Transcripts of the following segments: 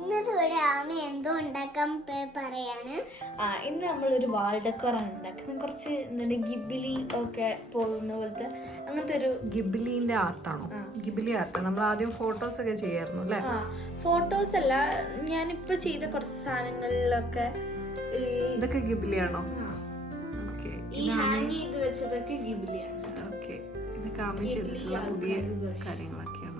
ഇന്നത്തെ ഇവിടെ ആമ എന്തോ ഉണ്ടാക്കാൻ പറയാണ്. ഇന്ന് നമ്മളൊരു വാൾ ഡെക്കോറാണ് ഉണ്ടാക്കുന്നത്. കുറച്ച് എന്താണ് ഗിബിലി ഒക്കെ പോകുന്ന പോലത്തെ അങ്ങനത്തെ ഒരു ഗിബിലിന്റെ ആർട്ടാണോ? ഗിബിലി ആർട്ട് നമ്മൾ ആദ്യം ഫോട്ടോസ് ഒക്കെ ചെയ്യായിരുന്നു അല്ലേ? ഫോട്ടോസ് അല്ല, ഞാനിപ്പോ ചെയ്ത കുറച്ച് സാധനങ്ങളിലൊക്കെ ഇതൊക്കെ ഗിബിലിയാണോ? ഈ ഹാങ് ചെയ്ത് വെച്ചതൊക്കെ ഗിബിലിയാണ്. ഓക്കെ, ഇതൊക്കെ ആമ ചെയ്തിട്ടുള്ള പുതിയ കാര്യങ്ങളൊക്കെയാണ്.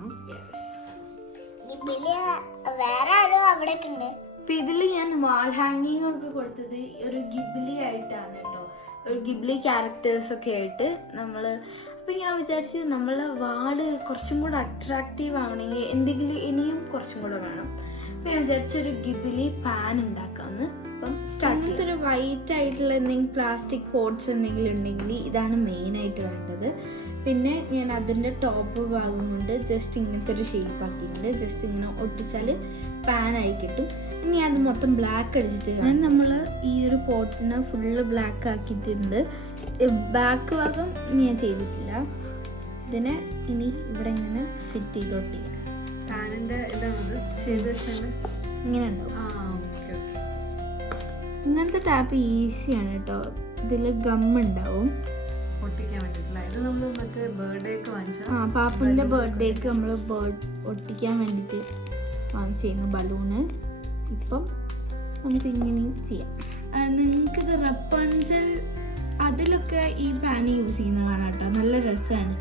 വേറെ ആരോ അവിടെ ഉണ്ട്. അപ്പൊ ഇതില് ഞാൻ വാൾ ഹാങ്ങിങ് ഒക്കെ കൊടുത്തത് ഒരു ഗിബിലി ആയിട്ടാണ് കേട്ടോ. ഒരു ഗിബിലി ക്യാരക്ടേഴ്സ് ഒക്കെ ആയിട്ട് നമ്മള്. അപ്പൊ ഞാൻ വിചാരിച്ചു നമ്മളെ വാള് കുറച്ചും കൂടെ അട്രാക്റ്റീവ് ആവണമെങ്കിൽ എന്തെങ്കിലും ഇനിയും കുറച്ചും കൂടെ വേണം. അപ്പൊ ഞാൻ വിചാരിച്ചു ഒരു ഗിബിലി പാൻ ഉണ്ടാക്കാന്ന്. അപ്പം സ്റ്റാർട്ട് ഒരു വൈറ്റ് ആയിട്ടുള്ള എന്തെങ്കിലും പ്ലാസ്റ്റിക് പോട്ട്സ് എന്തെങ്കിലും ഉണ്ടെങ്കിൽ ഇതാണ് മെയിൻ ആയിട്ട് വേണ്ടത്. പിന്നെ ഞാൻ അതിൻ്റെ ടോപ്പ് ഭാഗം കൊണ്ട് ജസ്റ്റ് ഇങ്ങനത്തെ ഒരു ഷേപ്പ് ആക്കിയിട്ടുണ്ട്. ജസ്റ്റ് ഇങ്ങനെ ഒട്ടിച്ചാൽ പാനായി കിട്ടും. ഇനി അത് മൊത്തം ബ്ലാക്ക് അടിച്ചിട്ട് നമ്മൾ ഈ ഒരു പോട്ടിനെ ഫുള്ള് ബ്ലാക്ക് ആക്കിയിട്ടുണ്ട്. ബാക്ക് ഭാഗം ഞാൻ ചെയ്തിട്ടില്ല. ഇതിനെ ഇനി ഇവിടെ ഇങ്ങനെ ഫിറ്റ് ചെയ്ത് ഒട്ടിക്കണം. ഇങ്ങനെ ഉണ്ടാവും. ഇങ്ങനത്തെ ടാപ്പ് ഈസിയാണ് കേട്ടോ. ഇതിൽ ഗം ഉണ്ടാവും. പാപ്പുവിൻ്റെ ബർത്ത്ഡേക്ക് നമ്മൾ ഒട്ടിക്കാൻ വേണ്ടിയിട്ട് വാങ്ങിച്ചിരുന്നു ബലൂണ്. ഇപ്പം നമുക്ക് ഇങ്ങനെയും ചെയ്യാം. നിങ്ങൾക്കിത് റപ്പൺസിൽ അതിലൊക്കെ ഈ പാന് യൂസ് ചെയ്യുന്ന കാണാം കേട്ടോ. നല്ല രസമാണ്.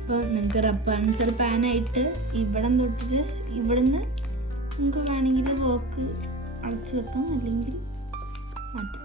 അപ്പോൾ നിങ്ങൾക്ക് റപ്പൺസിൽ പാനായിട്ട് ഇവിടെ തൊട്ടിട്ട് ഇവിടുന്ന് നമുക്ക് വേണമെങ്കിൽ വർക്ക് അടച്ചു വെക്കാം, അല്ലെങ്കിൽ മാറ്റാം.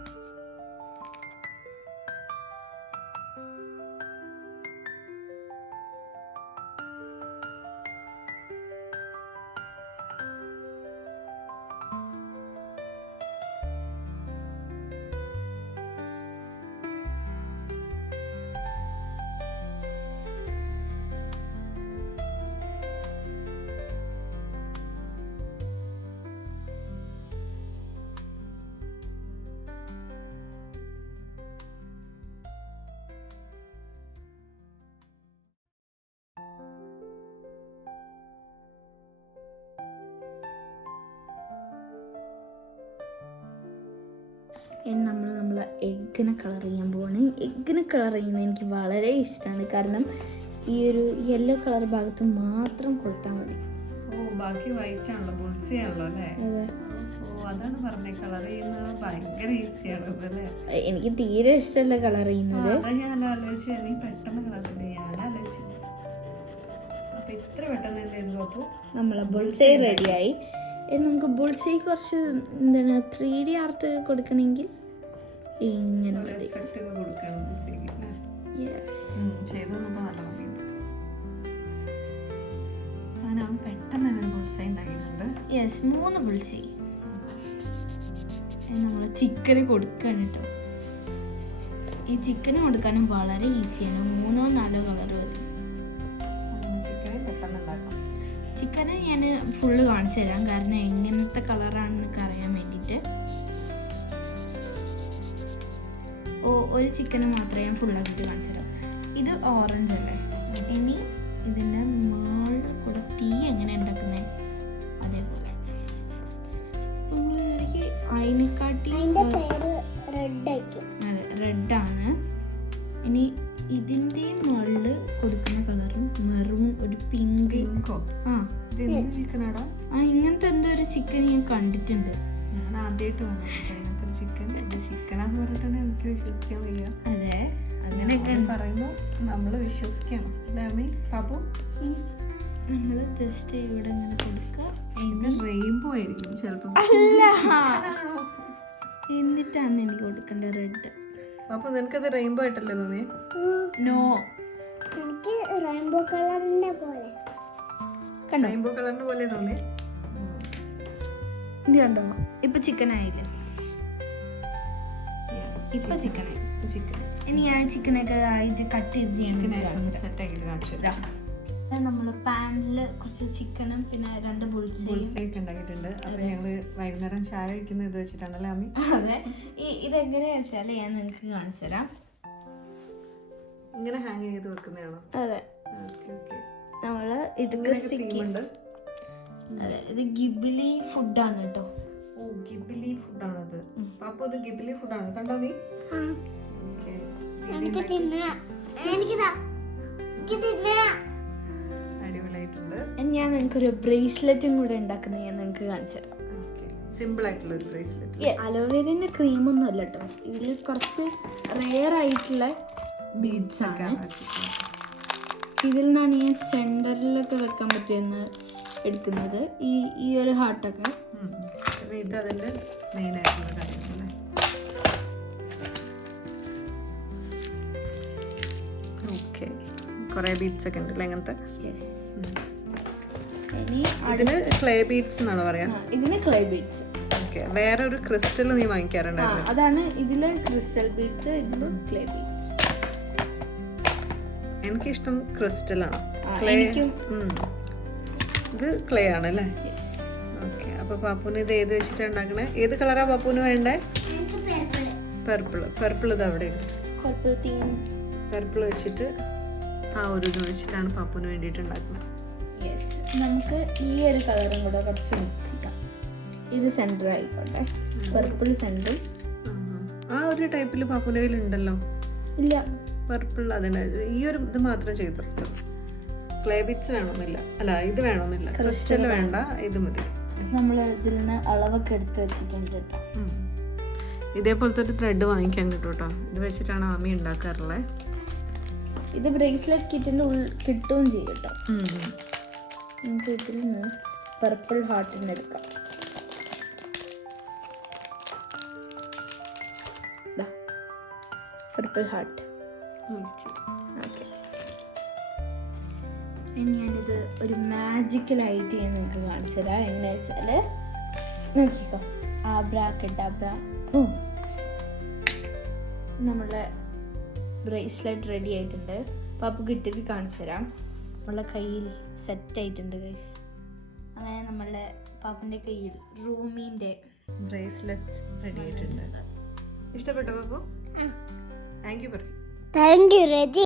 ഇനി നമ്മൾ എഗ്ഗിനെ കളർ ചെയ്യാൻ പോവാണ്. എഗ്ഗിനെ കളർ ചെയ്യുന്നത് എനിക്ക് വളരെ ഇഷ്ടമാണ്. കാരണം ഈ ഒരു യെല്ലോ കളർ ഭാഗത്ത് മാത്രം കൊടുത്താൽ മതി. ബാക്കി വൈറ്റ് ആണല്ലോ, ബുൾസി ആണല്ലോ അല്ലേ? അതാണ് പറഞ്ഞത്, കളർ ചെയ്യുന്നത് ഭയങ്കര ഈസിയാണ് അല്ലേ? എനിക്ക് തീരെ ഇഷ്ടമല്ല കളർ ചെയ്യുന്നത്. ഞാൻ ആലോചിച്ചു നീ പെട്ടെന്ന് കളർ ചെയ്യേ. ഞാൻ ആലോചിച്ചു അപ്പൊ ഇത്ര പെട്ടെന്ന് എന്തെങ്കിലും. അപ്പോൾ നമ്മളെ ബുൾസൈ റെഡിയായി. നമുക്ക് ബുൾസൈ കുറച്ച് എന്താണ് 3D ആർട്ട് കൊടുക്കണമെങ്കിൽ ഇങ്ങനെ യെസ് 3 ബുൾസൈ നമ്മൾ ചിക്കന് കൊടുക്കണം കേട്ടോ. ഈ ചിക്കന് കൊടുക്കാനും വളരെ ഈസിയാണ്. 3-4 കളർ മതി. ചിക്കന് ഞാൻ ഫുള്ള് കാണിച്ചു തരാം, കാരണം എങ്ങനത്തെ കളറാണെന്നൊക്കെ അറിയാൻ വേണ്ടിയിട്ട്. ഒരു ചിക്കന് മാത്രമേ ഞാൻ ഫുള്ളാക്കിയിട്ട് കാണിച്ചു തരാം. ഇത് ഓറഞ്ച് അല്ലേ? ഇനി ഇതിൻ്റെ മുകളിൽ കൂടെ തീ എങ്ങനെ ഉണ്ടാക്കുന്നത് അതേപോലെ നമ്മള് അതിനെക്കാട്ടി അതെ റെഡാണ്. ഇനി ഇതിൻ്റെ മുകളിൽ കൊടുക്കുന്ന കളറും മെറൂൺ, ഒരു പിങ്ക്. ഇങ്ങനത്തെ എന്തോ ഒരു ചിക്കൻ ഞാൻ കണ്ടിട്ടുണ്ട്. ഞാൻ ആദ്യമായിട്ട് ഇങ്ങനത്തെ ചിക്കനാന്ന് പറഞ്ഞിട്ട് എനിക്ക് വിശ്വസിക്കാൻ വയ്യ. അതെ, അങ്ങനെയൊക്കെ പറയുമ്പോൾ നമ്മൾ വിശ്വസിക്കണം അല്ലേ പാപ്പു? നമ്മൾ ജസ്റ്റ് ഇവിടെ ഇങ്ങനെ കൊടുക്കുക. റെയിൻബോ ആയിരിക്കും ചിലപ്പോൾ. അല്ല, എന്നിട്ടാണ് എനിക്ക് കൊടുക്കേണ്ടത് റെഡ്. അപ്പൊ നിനക്കത് റെയിൻബോ ആയിട്ടല്ലേ തോന്നി? നോ, എനിക്ക് റെയിൻബോ കളറിന്റെ പോലെ റെയിൻബോ കളറിന്റെ പോലെ തോന്നി. ഇത് കണ്ടോ? ഇപ്പൊ ചിക്കൻ ആയില്ലേ? ഇപ്പൊ ചിക്കൻ. ഇനി ഞാൻ ചിക്കനൊക്കെ ആയിട്ട് കട്ട് ചെയ്ത് സെറ്റ് ആക്കിയിട്ട് കാണിച്ചു. നമ്മൾ പാനിൽ കുറച്ച് ചിക്കനും പിന്നെ 2 ബുൾസൈയൊക്കെ ഉണ്ടാക്കിയിട്ടുണ്ട്. അപ്പൊ ഞങ്ങള് വൈകുന്നേരം ചായ കഴിക്കുന്നത് ഇത് വെച്ചിട്ടാണല്ലേ അമ്മി? അതെ. ഇതെങ്ങനെയാ വെച്ചാൽ ഞാൻ നിങ്ങൾക്ക് കാണിച്ചു തരാം. ഇങ്ങനെ ഹാങ് ചെയ്ത് വെക്കുന്നതാണോ? അതെ. Okay okay. നമ്മള് ഇതൊക്കെ സ്റ്റിക്ക് അതെ, ഇത് ഗിബിലി ഫുഡാണ് കേട്ടോ. ഓ ഗിബിലി ഫുഡാണത്. പാപ്പു ഇത് ഗിബിലി ഫുഡാണ്, കണ്ടോ നീ? ഓക്കേ. എനിക്ക് തിന്നാ, എനിക്ക് തിന്നാ. അടിപൊളിയായിട്ടുണ്ട്. ഞാൻ നിങ്ങൾക്കൊരു ബ്രേസ്ലെറ്റും കൂടെ ഉണ്ടാക്കുന്നത് ഞാൻ നിങ്ങൾക്ക് കാണിച്ചു തരാം. സിമ്പിൾ ആയിട്ടുള്ള ഒരു ബ്രേസ്ലെറ്റ്. അലോവേരന്റെ ക്രീമൊന്നും അല്ല കേട്ടോ, ഇതിൽ കുറച്ച് റെയർ ആയിട്ടുള്ള ബീഡ്സ് ആണ്. ഇതിൽ നിന്നാണ് ഞാൻ സെന്ററിലൊക്കെ വെക്കാൻ പറ്റിയെന്ന് എടുക്കുന്നത്, ഈ ഒരു ഹാർട്ടൊക്കെ. ഇത് അതിന്റെ മെയിൻ ആയിട്ടുള്ള കാര്യമല്ലേ. ഓക്കെ, കുറേ ബീഡ്സ് ഒക്കെ ഉണ്ടല്ലേ അങ്ങനത്തെ. ഇതിന് ക്ലേ ബീഡ്സ് എന്നാണ് പറയാ. ഇതിന് ക്ലേ ബീഡ്സ്. ഓക്കെ, വേറെ ഒരു ക്രിസ്റ്റൽ നീ വാങ്ങിക്കാറുണ്ടായിരുന്നു. അതാണ് ഇതില് ക്രിസ്റ്റൽ ബീഡ്സ്, ഇതില് ക്ലേ ബീഡ്സ്. എനിക്കിഷ്ടം ക്രിസ്റ്റൽ ആണ്. ക്ലേ ഇത് ക്ലേ ആണ് അല്ലേ? ഓക്കെ. അപ്പൊ പാപ്പുന് ഇത് ഏത് വെച്ചിട്ടാണ് ഉണ്ടാക്കണേ? ഏത് കളറാ പാപ്പുന് വേണ്ടേ? പർപ്പിൾ. ഇത് അവിടെ പർപ്പിൾ വെച്ചിട്ട് ആ ഒരു ഇത് വെച്ചിട്ടാണ് പാപ്പുന് വേണ്ടിയിട്ട് ഉണ്ടാക്കുന്നത്. നമുക്ക് ഈ ഒരു കളറും കൂടെ കുറച്ച് മിക്സ് ചെയ്യാം. ഇത് സെന്റർ ആയിക്കോട്ടെ, പർപ്പിൾ സെന്റർ. ആ ഒരു ടൈപ്പിൽ പാപ്പുന്റെ കയ്യിൽ ഉണ്ടല്ലോ. ഇല്ല, പർപ്പിൾ അതിന് ഈ ഒരു ഇത് മാത്രം ചെയ്തു. ക്ലേ ബീഡ്സ് വേണമെന്നില്ല, അല്ല ഇത് വേണമെന്നില്ല, ക്രിസ്റ്റൽ വേണ്ട, ഇത് മതി. നമ്മൾ ഇതിൽ നിന്ന് അളവൊക്കെ എടുത്ത് വെച്ചിട്ടുണ്ട് കേട്ടോ. ഇതേപോലത്തെ ഒരു ത്രെഡ് വാങ്ങിക്കാൻ കിട്ടും കേട്ടോ. ഇത് വെച്ചിട്ടാണ് ആമി ഉണ്ടാക്കാറുള്ളത്. ഇത് ബ്രേസ്ലെറ്റ് കിറ്റിൻ്റെ കിട്ടുകയും ചെയ്യും കേട്ടോ. നമുക്ക് ഇതിൽ നിന്ന് പർപ്പിൾ ഹാർട്ടിന് എടുക്കാം. Purple heart. ഓക്കെ, ഞാനിത് ഒരു മാജിക്കലായിട്ട് ഞാൻ നിങ്ങൾക്ക് കാണിച്ചു തരാം. എങ്ങനെയാ വെച്ചാൽ നോക്കിക്കോ, ആബ്രാക്കഡാബ്ര. നമ്മളെ ബ്രേസ്ലെറ്റ് റെഡി ആയിട്ടുണ്ട്. പാപ്പു കിട്ടിയിട്ട് കാണിച്ചു തരാം. നമ്മളെ കയ്യിൽ സെറ്റായിട്ടുണ്ട് ഗൈസ്. അങ്ങനെ നമ്മളെ പാപ്പുൻ്റെ കയ്യിൽ റൂമിൻ്റെ ബ്രേസ്ലെറ്റ് റെഡി ആയിട്ടുണ്ട്. ഇഷ്ടപ്പെട്ടോ പാപ്പു? താങ്ക് യു പറയും. Thank you Reji.